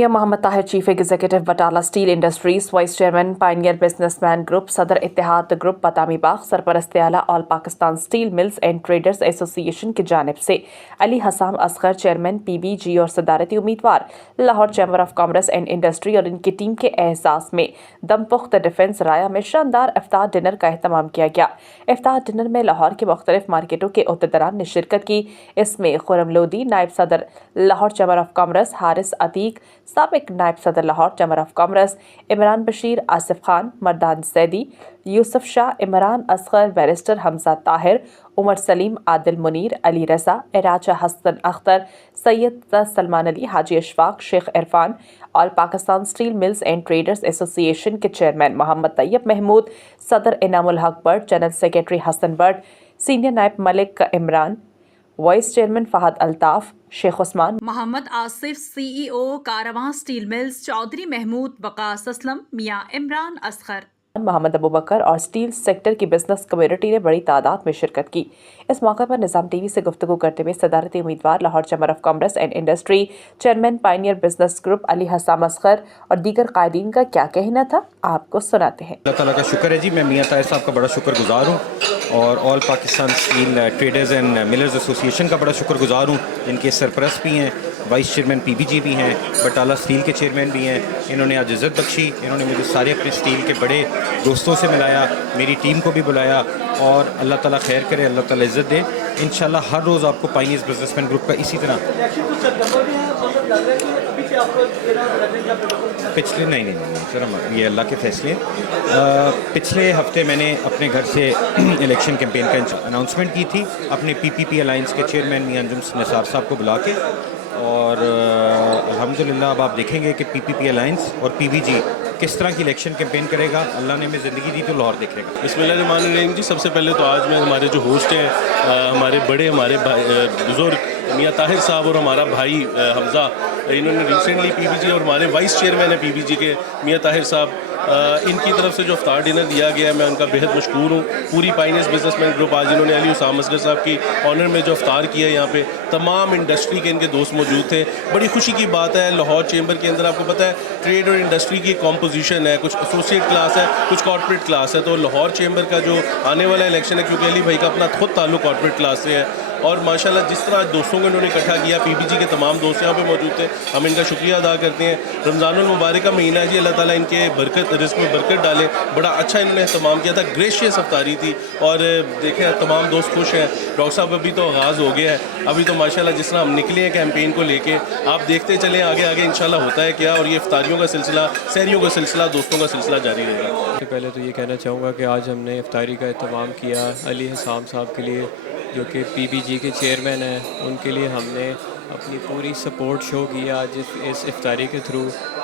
मियां Mohammad Tahir chief executive Batala steel industries, vice chairman pioneer businessman group, सदर Ittehad group Badami Bagh, सरपरस्त आला all Pakistan steel mills and traders association की जानिब से अली हसाम असगर चेयरमैन PBG और सदारती उम्मीदवार Lahore chamber of commerce and industry और इनकी टीम के एहसास में दमपुख्त डिफेंस राया में शानदार इफ्तार डिनर का एहतमाम किया गया। इफ्तार डिनर में लाहौर के मुख्तलिफ मार्केटों के उहदेदारान ने शिरकत की। इसमें खुरम लोधी नायब सदर Lahore chamber of commerce, Haris Atiq साबिक नायब सदर Lahore chamber of commerce, Imran Bashir, Asif Khan, Mardan Saidi, Yousuf Shah, Imran Asghar, barrister Hamza Tahir, Umar Saleem, Adil Munir, Ali Raza, Iraja Hasan Akhtar, Syed Salman Ali, Haji Ashfaq, Sheikh Irfan, all Pakistan steel mills and traders association के चेयरमैन मोहम्मद तैयब महमूद, सदर Inamul Haq Butt, general secretary Hasan Butt, senior नायब Malik Imran, vice chairman Fahad Altaf, Sheikh Usman, Mohammad Asif CEO Karwan steel mills, Chaudhry Mahmood, Waqas Aslam, Mian Imran Asghar, Mohammad Abu Bakar और स्टील सेक्टर की बिजनेस कम्युनिटी ने बड़ी तादाद में शिरकत की। इस मौके पर निज़ाम TV से गुफ्तगू करते हुए सदारती उम्मीदवार Lahore chamber of commerce and industry, chairman pioneer business group Ali Hassam Asghar और दीगर कायदीन का क्या कहना था, आपको सुनाते हैं। अल्लाह ताला का शुक्र है जी, मैं मियां ताहिर साहब का बड़ा शुक्रगुजार हूँ और all Pakistan steel traders and millers association का बड़ा शुक्रगुजार हूँ। इनके सरपरस्त भी हैं, वाइस चेयरमैन PBG भी हैं, बटाला स्टील के चेयरमैन भी हैं। इन्होंने आज इज़्ज़त बख्शी, इन्होंने मुझे सारे अपने स्टील के बड़े दोस्तों से मिलाया, मेरी टीम को भी बुलाया और अल्लाह ताला खैर करे, अल्लाह ताला इज़्ज़त दे। इंशाल्लाह हर रोज़ आपको पायनियर बिजनेसमैन ग्रुप का इसी तरह पिछले नहीं सर, हम ये अल्लाह के फैसले पिछले हफ्ते मैंने अपने घर से इलेक्शन कैंपेन का अनाउंसमेंट की थी अपने PPP अलायंस के चेयरमैन मियां अंजुम निसार साहब को बुला के, और अल्हम्दुलिल्लाह अब आप देखेंगे कि PPP अलायंस और PBG किस तरह की इलेक्शन कैंपेन करेगा। अल्लाह ने हमें ज़िंदगी दी तो लाहौर देखेगा। बिस्मिल्लाहिर्रहमानिर्रहीम जी, सबसे पहले तो आज मैं हमारे जो होस्ट हैं, हमारे बुज़ुर्ग मियां ताहिर साहब और हमारा भाई हमज़ा, इन्होंने रिसेंटली PBG और हमारे वाइस चेयरमैन है PBG के मियां ताहिर साहब, इनकी तरफ से जो इफ्तार डिनर दिया गया है, मैं उनका बेहद मशकूर हूँ। पूरी पायनियर्स बिजनेसमैन ग्रुप आज इन्होंने अली हसाम असगर साहब की ऑनर में जो इफ्तार किया है, यहाँ पे तमाम इंडस्ट्री के इनके दोस्त मौजूद थे। बड़ी खुशी की बात है, लाहौर चेंबर के अंदर आपको पता है ट्रेड और इंडस्ट्री की कॉम्पोजिशन है, कुछ एसोसिएट क्लास है, कुछ कॉर्पोरेट क्लास है। तो लाहौर चेंबर का जो आने वाला इलेक्शन है, क्योंकि अली भाई का अपना खुद ताल्लुक कॉर्पोरेट क्लास से है, और माशाल्लाह जिस तरह दोस्तों को इन्होंने इकट्ठा किया, PBG के तमाम दोस्त यहाँ पे मौजूद थे, हम इनका शुक्रिया अदा करते हैं। रमज़ानुल मुबारक का महीना है जी, अल्लाह ताला इनके बरकत रिज़्क़ में बरकत डाले। बड़ा अच्छा इन्होंने इहतमाम किया था, ग्रेशियस अफ्तारी थी और देखें तमाम दोस्त खुश हैं। डॉक्टर साहब अभी तो आगाज़ हो गया है, अभी तो माशाल्लाह जिस तरह हम निकले हैं कैंपेन को लेके, आप देखते चलें आगे आगे इंशाल्लाह होता है क्या, और ये इफ्तारियों का सिलसिला, सहरियों का सिलसिला, दोस्तों का सिलसिला जारी रहेगा। सबसे पहले तो ये कहना चाहूँगा कि आज हमने इफ्तारी का एहतमाम किया अली हसाम साहब के लिए, जो कि PBG के चेयरमैन हैं, उनके लिए हमने अपनी पूरी सपोर्ट शो किया आज इस इफ्तारी के थ्रू।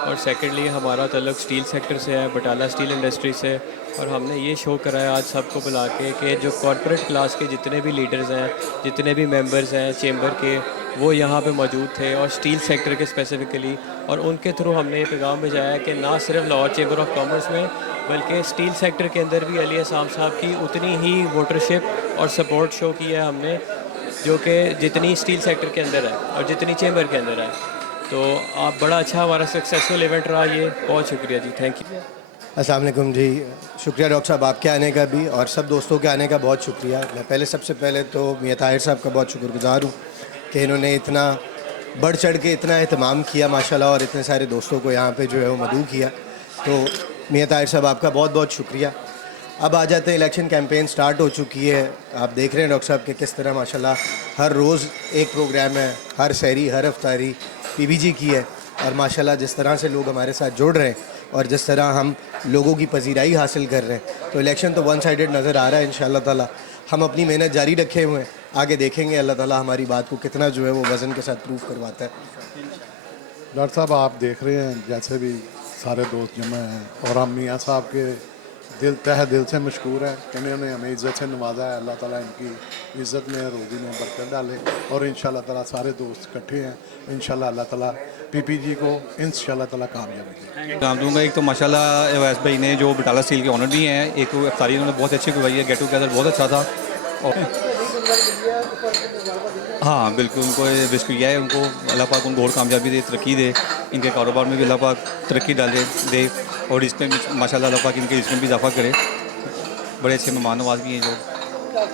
और सेकेंडली हमारा तल्लुक़ स्टील सेक्टर से है, बटाला स्टील इंडस्ट्री से, और हमने ये शो कराया आज सबको बुला के कि जो कॉर्पोरेट क्लास के जितने भी लीडर्स हैं, जितने भी मेंबर्स हैं चेंबर के, वो यहाँ पे मौजूद थे, और स्टील सेक्टर के स्पेसिफ़िकली, और उनके थ्रू हमने ये पैगाम भेजाया कि ना सिर्फ लाहौर चेंबर ऑफ कॉमर्स में बल्कि स्टील सेक्टर के अंदर भी अली हसाम साहब की उतनी ही वोटरशिप और सपोर्ट शो की है हमने, जो कि जितनी स्टील सेक्टर के अंदर है और जितनी चेंबर के अंदर है। तो आप बड़ा अच्छा हमारा सक्सेसफुल इवेंट रहा ये, बहुत शुक्रिया जी, थैंक यू। अस्सलाम वालेकुम जी, शुक्रिया डॉक्टर साहब आपके आने का भी, और सब दोस्तों के आने का बहुत शुक्रिया। मैं सबसे पहले तो मियां ताहिर साहब का बहुत शुक्रगुजार हूँ कि इन्होंने इतना बढ़ चढ़ के इतना एहतमाम किया माशाल्लाह, और इतने सारे दोस्तों को यहाँ पे जो है वो मदऊ किया। तो मियां ताहिर साहब आपका बहुत बहुत शुक्रिया। अब आ जाते हैं, इलेक्शन कैंपेन स्टार्ट हो चुकी है। आप देख रहे हैं डॉक्टर साहब कि किस तरह माशाल्लाह हर रोज़ एक प्रोग्राम है, हर सहरी हर अफ्तारी PBG की है, और माशाल्लाह जिस तरह से लोग हमारे साथ जुड़ रहे हैं और जिस तरह हम लोगों की पजीराई हासिल कर रहे हैं, तो इलेक्शन तो वन साइडेड नज़र आ रहा है। इंशाअल्लाह ताला हम अपनी मेहनत जारी रखे हुए हैं, आगे देखेंगे अल्लाह ताला हमारी बात को कितना जो है वो वज़न के साथ प्रूव करवाता है। डॉक्टर साहब आप देख रहे हैं जैसे भी सारे दोस्त जमा हैं, और हम मियाँ साहब के दिल से मशहूर है कि इन्होंने हमें इज़्ज़त से नवाजा है। अल्लाह ताला इनकी इज़्ज़त में रोज़ी में बरकत डाले, और इंशाल्लाह ताला सारे दोस्त इकट्ठे हैं, इंशाल्लाह अल्लाह ताला PPG को इंशाल्लाह ताला कामयाबी दें। नाम दूँगा, एक तो माशाल्लाह अवैस भाई ने जो बटाला स्टील के ऑनर भी हैं, एक तो इफ्तारी उन्होंने बहुत अच्छी करवाई है, गेट टुगेदर बहुत अच्छा था। और हाँ बिल्कुल, उनको विश किया है, उनको अल्लाह पाक उनको और कामयाबी दे, तरक्की दे, इनके कारोबार में भी अल्लाह पाक तरक्की डाले दे, और इसमें भी माशाल्लाह अल्लाह पाक इनके इसमें भी इजाफा करे। बड़े अच्छे मेहमान नवाज भी हैं जो